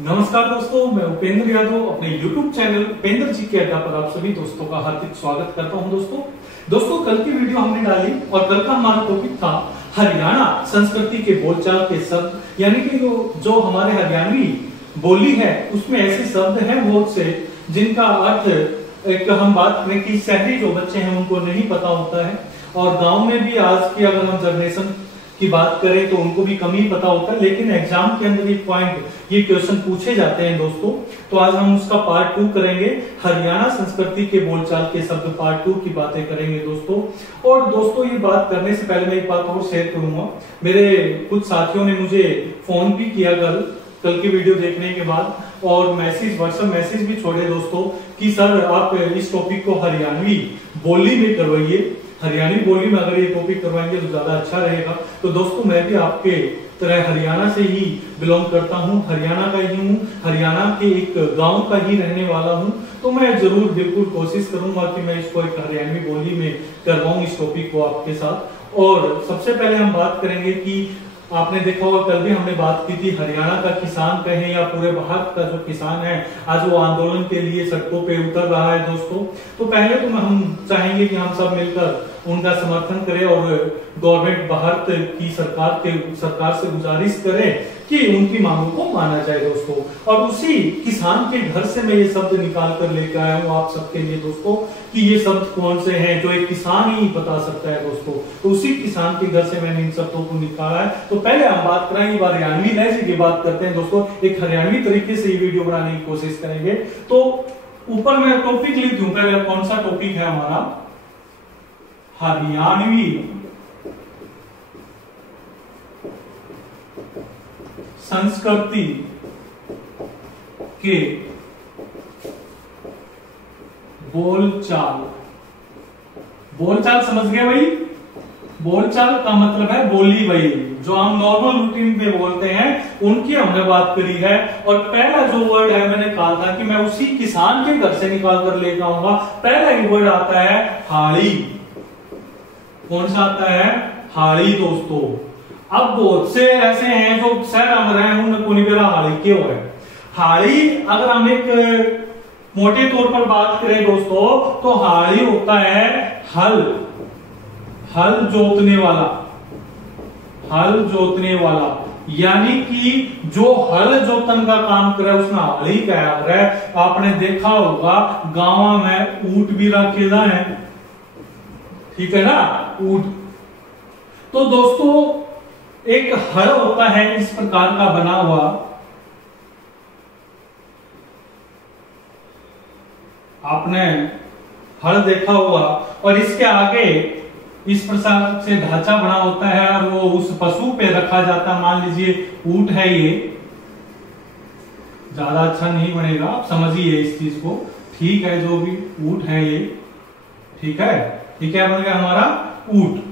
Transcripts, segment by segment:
नमस्कार दोस्तों, मैं उपेंद्र यादव अपने YouTube चैनल उपेंद्र जी के अड्डा पर आप सभी दोस्तों का हार्दिक स्वागत करता हूं। दोस्तों कल की वीडियो हमने डाली और कल का हमारा टॉपिक था हरियाणा संस्कृति के बोलचाल के शब्द, यानी कि जो हमारे हरियाणवी बोली है उसमें ऐसे शब्द हैं बहुत से जिनका अर्थ एक हम बात करें कि शहरी जो बच्चे हैं उनको नहीं पता होता है, और गांव में भी आज की अगर हम जनरेशन की बात करें तो उनको भी कम ही पता होता है, लेकिन एग्जाम के अंदर ये पॉइंट ये क्वेश्चन पूछे जाते हैं दोस्तों। तो आज हम उसका पार्ट 2 करेंगे, हरियाणा संस्कृति के बोलचाल के शब्द पार्ट 2 की बातें करेंगे दोस्तों। और दोस्तों ये बात करने से पहले मैं एक बात और शेयर करूंगा, मेरे कुछ साथियों ने मुझे फोन भी किया कल की वीडियो देखने के बाद, और व्हाट्सएप मैसेज भी छोड़े दोस्तों कि सर आप इस टॉपिक को हरियाणवी बोली में करवाइए, हरियाणवी बोली में अगर ये टॉपिक करवाएंगे तो ज्यादा अच्छा रहेगा। तो दोस्तों मैं भी आपके तरह हरियाणा से ही बिलोंग करता हूँ, हरियाणा का ही हूँ, हरियाणा के एक गांव का ही रहने वाला हूँ। तो मैं जरूर बिल्कुल कोशिश करूंगा कि मैं इसको एक हरियाणवी बोली में करवाऊं इस टॉपिक को आपके साथ। और सबसे पहले हम बात करेंगे कि आपने देखा होगा कल भी हमने बात की थी हरियाणा का किसान कहें या पूरे भारत का जो किसान है आज वो आंदोलन के लिए सड़कों पे उतर रहा है दोस्तों। तो पहले तो हम चाहेंगे कि हम सब मिलकर उनका समर्थन करें और गवर्नमेंट भारत की सरकार से गुजारिश करें कि उनकी मांगों को माना जाए दोस्तों। और उसी किसान के घर से मैं ये शब्द निकाल कर लेकर आया हूँ आप सबके लिए दोस्तों कि ये शब्द कौन से हैं जो एक किसान ही बता सकता है दोस्तों। तो उसी किसान के घर से मैंने इन शब्दों को निकाला है। तो पहले हम बात करेंगे हरियाणवी लहजे की बात करते हैं दोस्तों, एक हरियाणवी तरीके से ये वीडियो बनाने की कोशिश करेंगे। तो ऊपर मैं टॉपिक लिख दूं, पहले कौन सा टॉपिक है हमारा, हरियाणवी संस्कृति के बोलचाल समझ गए भाई। बोलचाल का मतलब है बोली भाई, जो हम नॉर्मल रूटीन पे बोलते हैं उनकी हमने बात करी है। और पहला जो वर्ड है मैंने कहा था कि मैं उसी किसान के घर से निकाल कर लेकर आऊंगा। पहला ही वर्ड आता है हाड़ी। कौन सा आता है? हाड़ी दोस्तों। अब बहुत से ऐसे हैं जो शहर में रहे हैं उनको नहीं पता हाड़ी क्यों है। हाड़ी अगर हम एक मोटे तौर पर बात करें दोस्तों तो हाड़ी होता है हल जोतने वाला, यानी कि जो हल जोतन का काम करे उसमें हाड़ी कहा है। आपने देखा होगा गांव में ऊंट भी रखे जाए, ठीक है ना, ऊंट। तो दोस्तों एक हल होता है इस प्रकार का बना हुआ, आपने हल देखा हुआ, और इसके आगे इस प्रकार से ढांचा बना होता है और वो उस पशु पे रखा जाता है। मान लीजिए ऊंट है, ये ज्यादा अच्छा नहीं बनेगा, आप समझिए इस चीज को, ठीक है। जो भी ऊंट है ये, ठीक है, ये क्या बन गया हमारा ऊंट।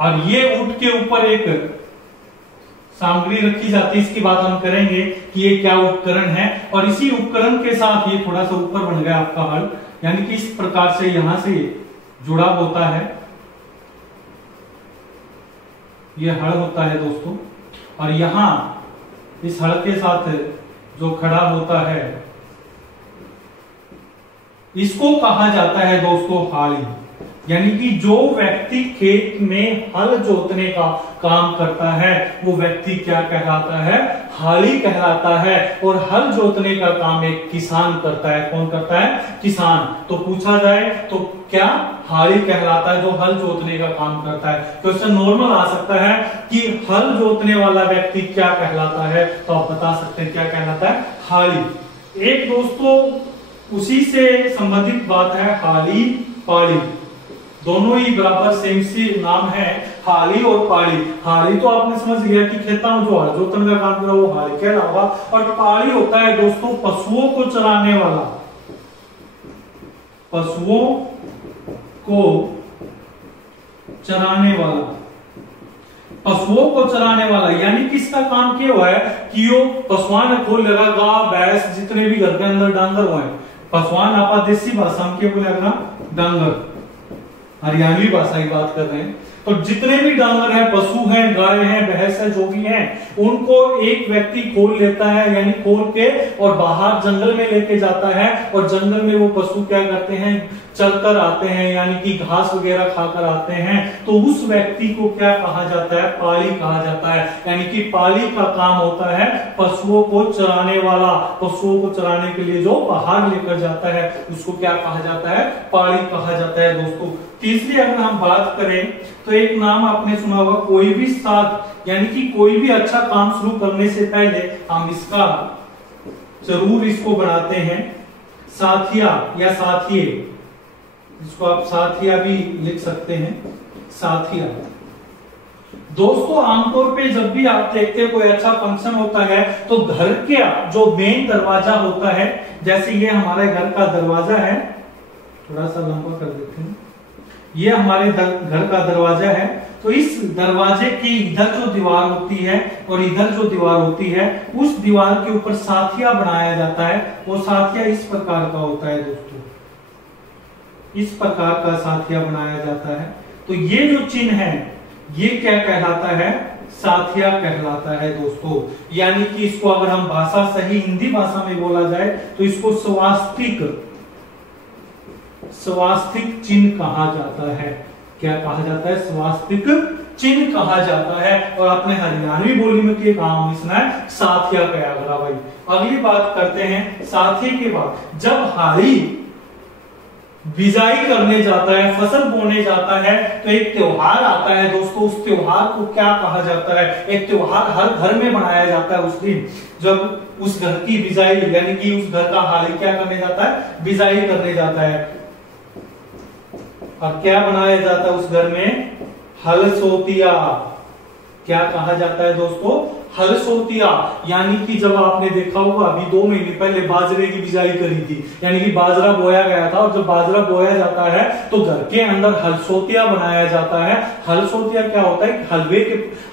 और ये ऊंट के ऊपर एक सामग्री रखी जाती है, इसकी बात हम करेंगे कि ये क्या उपकरण है। और इसी उपकरण के साथ ये थोड़ा सा ऊपर बन गया आपका हल, यानी कि इस प्रकार से यहां से जुड़ा होता है, ये हल होता है दोस्तों। और यहां इस हल के साथ जो खड़ा होता है इसको कहा जाता है दोस्तों हाड़ी। यानी कि जो व्यक्ति खेत में हल जोतने का काम करता है वो व्यक्ति क्या कहलाता है? हाड़ी कहलाता है। और हल जोतने का काम एक किसान करता है। कौन करता है? किसान। तो पूछा जाए तो क्या हाड़ी कहलाता है जो हल जोतने का काम करता है। क्वेश्चन नॉर्मल आ सकता है कि हल जोतने वाला व्यक्ति क्या कहलाता है, तो आप बता सकते हैं क्या कहलाता है? हाड़ी। एक दोस्तों उसी से संबंधित बात है हाड़ी पाड़ी, दोनों ही बराबर सेम सी नाम है, हाड़ी और पाड़ी। हाड़ी तो आपने समझ लिया कि खेतों में जो हल जोतन का काम करा वो हाड़ी कहलावा। और पाड़ी होता है दोस्तों पशुओं को चराने वाला, पशुओं को चराने वाला, यानी कि इसका काम क्या हुआ है कि यो पशुआन खोल लगा, गाय भैंस जितने भी घर के अंदर डांगर हुए, पशुआन आपा देसी भाषा में क्या बोला डांगर, हरियाणवी भाषा की बात कर रहे हैं। तो जितने भी डांगर हैं, पशु हैं, गाय हैं, भैंस है, जो भी हैं, उनको एक व्यक्ति खोल लेता है, यानी खोल के और बाहर जंगल में लेके जाता है, और जंगल में वो पशु क्या करते हैं, चलकर आते हैं, यानी कि घास वगैरह खाकर आते हैं। तो उस व्यक्ति को क्या कहा जाता है, पाली कहा जाता है। यानी कि पाली का काम होता है पशुओं को चराने वाला, पशुओं को चराने के लिए जो बाहर लेकर जाता है उसको क्या कहा जाता है, पाली कहा जाता है दोस्तों। तीसरी अगर हम बात करें तो एक नाम आपने सुना होगा, कोई भी साथ, यानी कि कोई भी अच्छा काम शुरू करने से पहले हम इसका जरूर इसको बनाते हैं साथिया या साथिये, इसको आप साथिया भी लिख सकते हैं, साथिया। दोस्तों आमतौर पे जब भी आप देखते हैं कोई अच्छा फंक्शन होता है तो घर के जो मेन दरवाजा होता है, जैसे ये हमारे घर का दरवाजा है, थोड़ा सा लंबा कर देते हैं, ये हमारे घर का दरवाजा है। तो इस दरवाजे की इधर जो दीवार होती है और इधर जो दीवार होती है, उस दीवार के ऊपर साथिया बनाया जाता है। वो साथिया इस प्रकार का होता है दोस्तों, इस प्रकार का साथिया बनाया जाता है। तो ये जो चिन्ह है ये क्या कहलाता है, साथिया कहलाता है दोस्तों। यानी कि इसको अगर हम भाषा सही हिंदी भाषा में बोला जाए तो इसको स्वास्तिक चिन्ह कहा जाता है। क्या कहा जाता है, स्वास्तिक चिन्ह कहा जाता है। और आपने हरियाणवी बोली में कि काम इसने साथिया कहा गया भाई। अगली बात करते हैं साथिया के बाद जब हाड़ी बिजाई करने जाता है, फसल बोने जाता है, तो एक त्योहार आता है दोस्तों। उस त्योहार को क्या कहा जाता है, एक त्योहार हर घर में मनाया जाता है उस दिन, जब उस घर की बिजाई, यानी कि उस घर का हाड़ी क्या करने जाता है, बिजाई करने जाता है। और क्या बनाया जाता है उस घर में, हलसोतिया। क्या कहा जाता है दोस्तों, हलसोतिया। यानी कि जब आपने देखा होगा अभी 2 महीने पहले बाजरे की बिजाई करी थी, यानी कि बाजरा बोया गया था, और जब बाजरा बोया जाता है तो घर के अंदर हलसोतिया बनाया जाता है। हलसोतिया क्या होता है,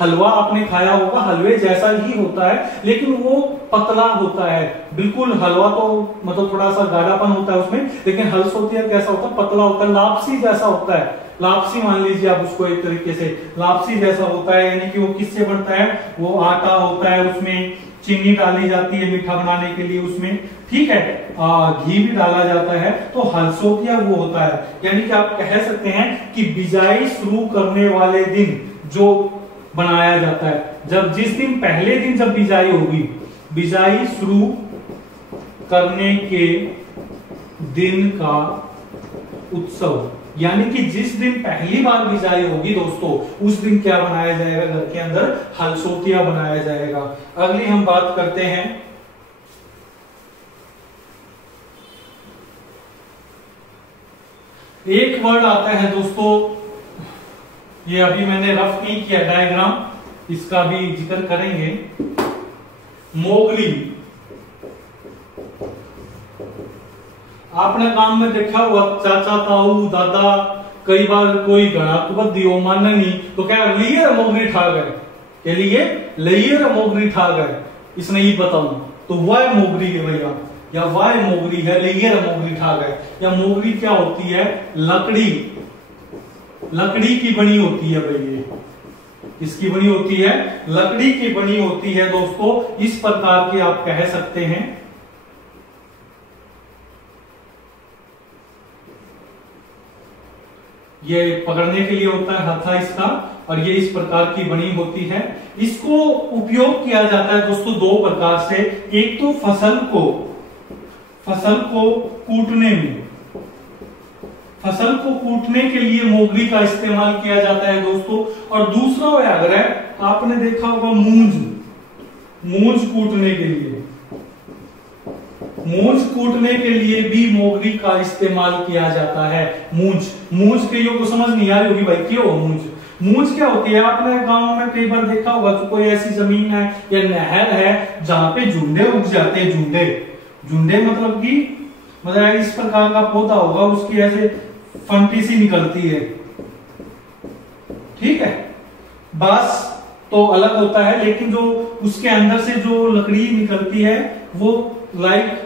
हलवा आपने खाया होगा, हलवे जैसा ही होता है लेकिन वो पतला होता है। बिल्कुल हलवा तो मतलब थोड़ा सा गाढ़ापन होता है उसमें, लेकिन हलसोतिया कैसा होता है, पतला होता है, लापसी जैसा होता है। लापसी मान लीजिए आप उसको, एक तरीके से लापसी जैसा होता है। यानी कि वो किससे बनता है, वो आटा होता है, उसमें चीनी डाली जाती है मीठा बनाने के लिए उसमें, ठीक है, घी भी डाला जाता है। तो हलसोतिया वो होता है। यानी कि आप कह सकते हैं कि बिजाई शुरू करने वाले दिन जो बनाया जाता है, जब जिस दिन पहले दिन जब बिजाई होगी, बिजाई शुरू करने के दिन का उत्सव, यानी कि जिस दिन पहली बार बिजाई होगी दोस्तों, उस दिन क्या बनाया जाएगा, घर के अंदर हलसोतिया बनाया जाएगा। अगली हम बात करते हैं एक वर्ड आता है दोस्तों, ये अभी मैंने रफ नहीं किया डायग्राम, इसका भी जिक्र करेंगे, मोगली। आपने काम में देखा हुआ चाचा ताऊ दादा, कई बार कोई गणा दियो माननी तो क्या लिए मोगरी ठा गए, के लिए लिए मोगरी ठा गए, इसने ये बताऊं तो वह मोगरी है भैया, या वह मोगरी है, लिए मोगरी ठा गए। या मोगरी क्या होती है, लकड़ी, लकड़ी की बनी होती है भाई, ये किसकी बनी होती है, लकड़ी की बनी होती है दोस्तों। इस प्रकार की आप कह सकते हैं। ये पकड़ने के लिए होता है हथा इसका, और ये इस प्रकार की बनी होती है। इसको उपयोग किया जाता है दोस्तों 2 प्रकार से। एक तो फसल को कूटने में, फसल को कूटने के लिए मोगरी का इस्तेमाल किया जाता है दोस्तों। और दूसरा अगर है, आपने देखा होगा मूंज कूटने के लिए, मूंज कूटने के लिए भी मोगरी का इस्तेमाल किया जाता है। मूंज के योग को समझ नहीं आ रही होगी भाई, क्यों मूंज क्या होती है, आपने गांव में कई बार देखा होगा, तो कोई ऐसी जमीन है या नहर है जहां पे झुंडे उग जाते हैं, झुंडे मतलब कि इस प्रकार का पौधा होगा, उसकी ऐसे फंटी सी निकलती है, ठीक है। बांस तो अलग होता है, लेकिन जो उसके अंदर से जो लकड़ी निकलती है वो लाइक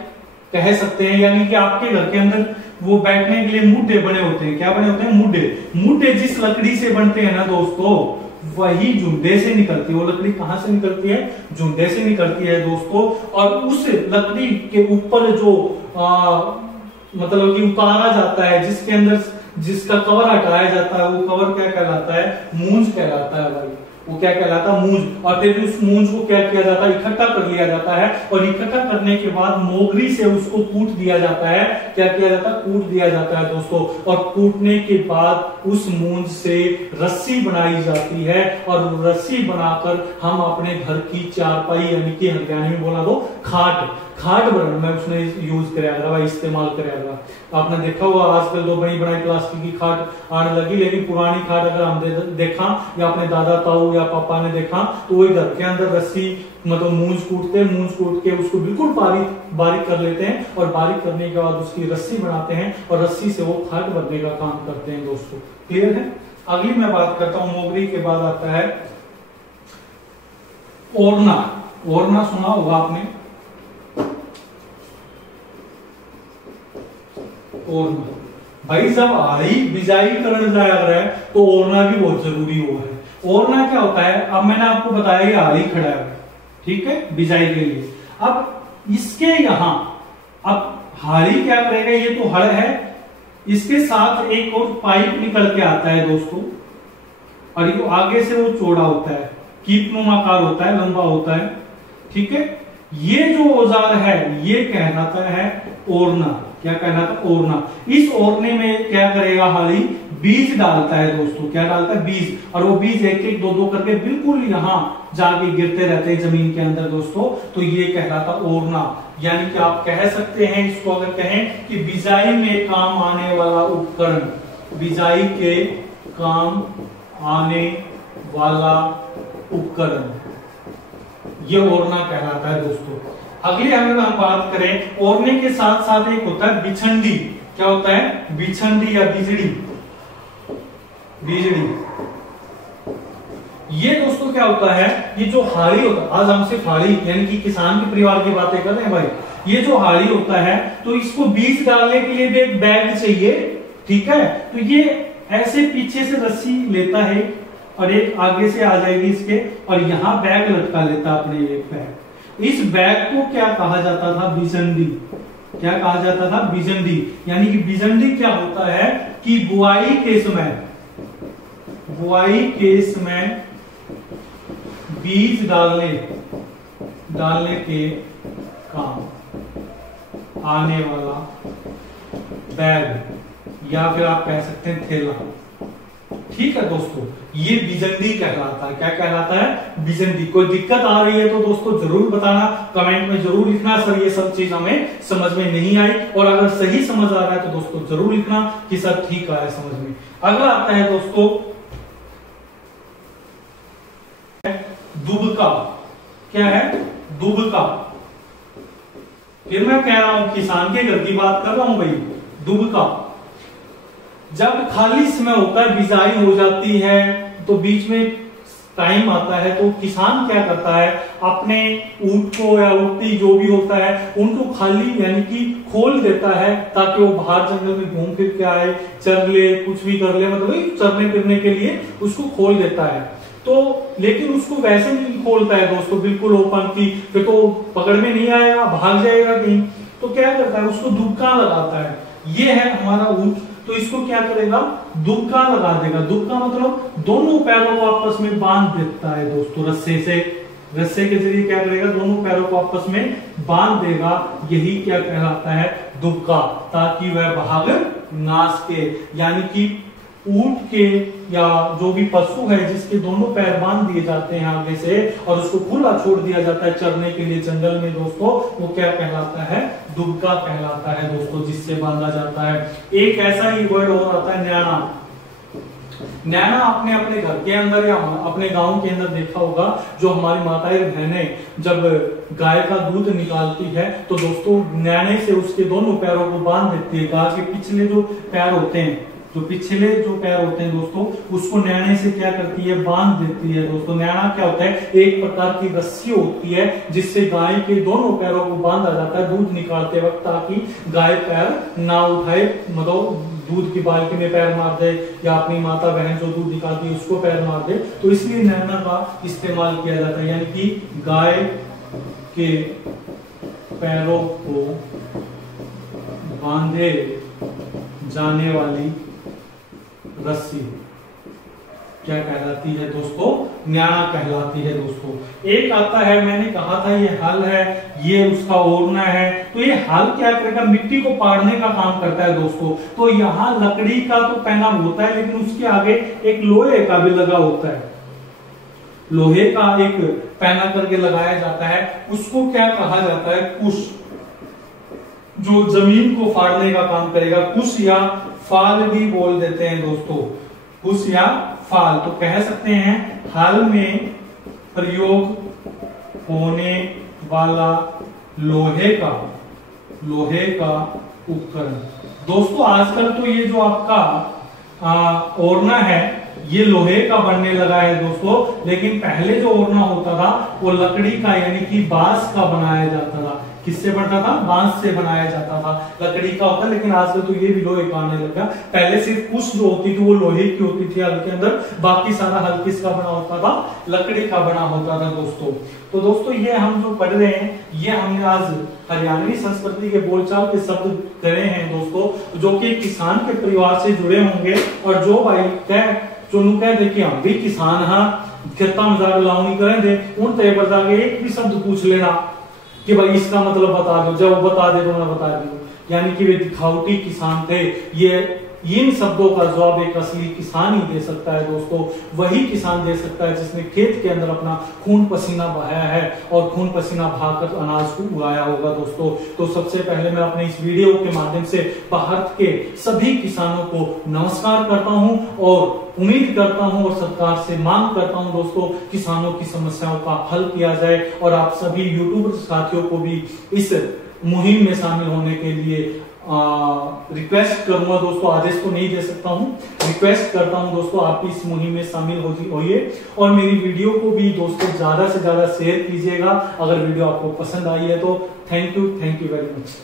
कह सकते हैं, यानी कि आपके घर के अंदर वो बैठने के लिए मुड्डे बने होते हैं। क्या बने होते हैं? मुड्डे। मुड्डे जिस लकड़ी से बनते हैं ना दोस्तों, वही झुंडे से निकलती है। वो लकड़ी कहां से निकलती है? झुंडे से निकलती है दोस्तों। और उस लकड़ी के ऊपर जो मतलब कि उतारा जाता है, जिसके अंदर जिसका कवर हटाया जाता है, वो कवर क्या कहलाता है? मूंज कहलाता है भाई। वो क्या कहलाता है? मूंज। और फिर उस मूंज को क्या किया जाता है? इकट्ठा कर लिया जाता है। और इकट्ठा करने के बाद मोगरी से उसको कूट दिया जाता है। क्या किया जाता है? कूट दिया जाता है दोस्तों। और कूटने के बाद उस मूंज से रस्सी बनाई जाती है। और रस्सी बनाकर हम अपने घर की चारपाई, यानी कि हरियाणवी में बोला तो खाट बनाने में उसने यूज कराया, इस्तेमाल कराया। आपने देखा होगा आजकल तो बड़ी बड़ी प्लास्टिक की खाट आने लगी, लेकिन पुरानी खाट अगर हम देखा या अपने दादा ताऊ या पापा ने देखा, तो वही घर के अंदर रस्सी मतलब मूंज कूट के उसको बिल्कुल बारीक कर लेते हैं। और बारीक करने के बाद उसकी रस्सी बनाते हैं और रस्सी से वो खाट बनने का काम करते हैं दोस्तों। क्लियर है? अगली मैं बात करता हूं, मोगरी के बाद आता है ओरना। ओरना सुना होगा आपने? ओरना भाई, जब आड़ी बिजाई करने जाया है तो ओरना भी बहुत जरूरी हुआ है। ओरना क्या होता है? अब मैंने आपको बताया कि आड़ी खड़ा है, ठीक है, बिजाई के लिए। अब इसके यहां अब हाड़ी क्या करेगा? ये तो हड़ है, इसके साथ एक और पाइप निकल के आता है दोस्तों। और ये आगे से वो चौड़ा होता है, कीपनुमाकार होता है, लंबा होता है, ठीक है। ये जो औजार है ये कहलाता है ओरना। क्या कहलाता है? ओरना। इस ओरने में क्या करेगा? हाड़ी बीज डालता है दोस्तों। क्या डालता है? बीज। और वो बीज एक एक दो करके बिल्कुल यहां जाके गिरते रहते हैं जमीन के अंदर दोस्तों। तो ये कहलाता ओरना। यानी कि आप कह सकते हैं इसको, अगर कहें कि बिजाई में काम आने वाला उपकरण, बिजाई के काम आने वाला उपकरण, ये ओरना कहलाता है दोस्तों। अगले अगर हम बात करें, ओरने के साथ साथ एक होता है बिछंडी। क्या होता है? बिछंडी या बिजड़ी। ये दोस्तों क्या होता है? ये जो हाड़ी होता है, आज हम सिर्फ हाड़ी यानी कि किसान के परिवार की बातें कर रहे हैं भाई। ये जो हाड़ी होता है, तो इसको बीज डालने के लिए भी एक बैग चाहिए, ठीक है। तो ये ऐसे पीछे से रस्सी लेता है और एक आगे से आ जाएगी इसके, और यहां बैग लटका लेता अपने एक बैग। इस बैग को क्या कहा जाता था? बिजंडी। क्या कहा जाता था? बिजंडी। यानी कि बिजंडी क्या होता है कि बुआई के समय बीज डालने के काम आने वाला बैग, या फिर आप कह सकते हैं थैला, ठीक है दोस्तों। ये बिजंडी कहलाता है। क्या कहलाता है? बिजंडी। कोई दिक्कत आ रही है तो दोस्तों जरूर बताना, कमेंट में जरूर लिखना सर ये सब चीज हमें समझ में नहीं आई। और अगर सही समझ आ रहा है तो दोस्तों जरूर लिखना कि सर ठीक आया समझ में। अगला आता है दोस्तों दुबका। क्या है? दुबका। फिर मैं कह रहा हूं किसान के घर की बात कर रहा हूं भाई। दुबका जब खाली समय होता है, बिजाई हो जाती है, तो बीच में टाइम आता है, तो किसान क्या करता है? अपने ऊंट को या ऊँटनी जो भी होता है उनको खाली यानी कि खोल देता है, ताकि वो बाहर जंगल में घूम फिर के आए, चर ले, कुछ भी कर ले, मतलब चरने फिरने के लिए उसको खोल देता है। तो लेकिन उसको वैसे नहीं खोलता है दोस्तों बिल्कुल ओपन की, फिर तो पकड़ में नहीं आएगा, भाग जाएगा कहीं। तो क्या करता है? उसको दुबका लगाता है। ये है हमारा ऊंट, तो इसको क्या करेगा? दुबका लगा देगा। दुबका मतलब दोनों पैरों को आपस में बांध देता है दोस्तों, रस्से के जरिए क्या करेगा? दोनों पैरों को आपस में बांध देगा। यही क्या कहलाता है? दुबका, ताकि वह भाग ना सके। यानी कि ऊंट के या जो भी पशु है जिसके दोनों पैर बांध दिए जाते हैं आगे से, और उसको खुला छोड़ दिया जाता है चरने के लिए जंगल में दोस्तों, वो क्या कहलाता है? दुबका कहलाता है दोस्तों, जिससे बांधा जाता है। एक ऐसा ही वर्ड और आता है न्याणा। न्याणा आपने अपने घर के अंदर या अपने गांव के अंदर देखा होगा, जो हमारी माताएं बहनें जब गाय का दूध निकालती है तो दोस्तों न्याणे से उसके दोनों पैरों को बांध देती है। गाय के पिछले जो पैर होते हैं, जो पिछले जो पैर होते हैं दोस्तों, उसको नैने से क्या करती है, बांध देती है दोस्तों। नैना क्या होता है, एक प्रकार की रस्सी होती है जिससे गाय के दोनों पैरों को बांधा जाता है दूध निकालते वक्त, ताकि गाय पैर ना उठाए, मतलब दूध की बाल्टी में पैर मार दे या अपनी माता बहन जो दूध निकालती है उसको पैर मार दे, तो इसलिए नैना का इस्तेमाल किया जाता है। यानी कि गाय के पैरों को बांधे जाने वाली रस्सी क्या कहलाती है दोस्तों, न्याणा कहलाती है दोस्तों। एक आता है, मैंने कहा था ये हल है, ये उसका ओरना है। तो ये हल क्या करेगा, मिट्टी को पाड़ने का काम करता है दोस्तों। तो यहाँ लकड़ी का तो पैना होता है, लेकिन उसके आगे एक लोहे का भी लगा होता है, लोहे का एक पैना करके लगाया जाता है। उसको क्या कहा जाता है, कुश, जो जमीन को फाड़ने का काम करेगा। कुश या फाल भी बोल देते हैं दोस्तों, कुश या फाल। तो कह सकते हैं हल में प्रयोग होने वाला लोहे का उपकरण। दोस्तों आजकल तो ये जो आपका ओरना है ये लोहे का बनने लगा है दोस्तों, लेकिन पहले जो ओरना होता था वो लकड़ी का यानी कि बांस का बनाया जाता था। किससे बनता था, बांस से बनाया जाता था, लकड़ी का होता, लेकिन आजकल तो ये भी लोहे का आने लगा। पहले सिर्फ कुश जो होती थी वो लोहे की होती थी हल के अंदर, बाकी सारा हल किसका बना होता था, लकड़ी का बना होता था दोस्तों। तो दोस्तों ये हम जो पढ़ रहे हैं ये हमने आज हरियाणवी संस्कृति के बोलचाल के शब्द करे हैं दोस्तों, जो कि किसान के परिवार से जुड़े होंगे। और जो भाई कह दे कि हम भी किसान हाँ, खेता में जाकर लावनी करें दे, उन तय पर जाके एक भी शब्द पूछ लेना कि भाई इसका मतलब बता दो, जब वो बता दे तो मैं बता दूं। यानी कि वे दिखावटी किसान थे। ये इन शब्दों का जवाब एक असली किसान ही दे सकता है दोस्तों। वही किसान दे सकता है जिसने खेत के अंदर अपना खून पसीना बहाया है और खून पसीना बहाकर अनाज को उगाया होगा दोस्तों। तो सबसे पहले मैं अपने इस वीडियो के माध्यम से भारत के सभी किसानों को नमस्कार करता हूं और उम्मीद करता हूं और सरकार से मांग करता हूं दोस्तों, किसानों की समस्याओं का हल किया जाए। और आप सभी यूट्यूबर साथियों को भी इस मुहिम में शामिल होने के लिए रिक्वेस्ट करूंगा दोस्तों। आदेश तो नहीं दे सकता हूं, रिक्वेस्ट करता हूं दोस्तों, आप इस मुहिम में शामिल होइए और मेरी वीडियो को भी दोस्तों ज्यादा से ज्यादा शेयर कीजिएगा। अगर वीडियो आपको पसंद आई है तो थैंक यू वेरी मच।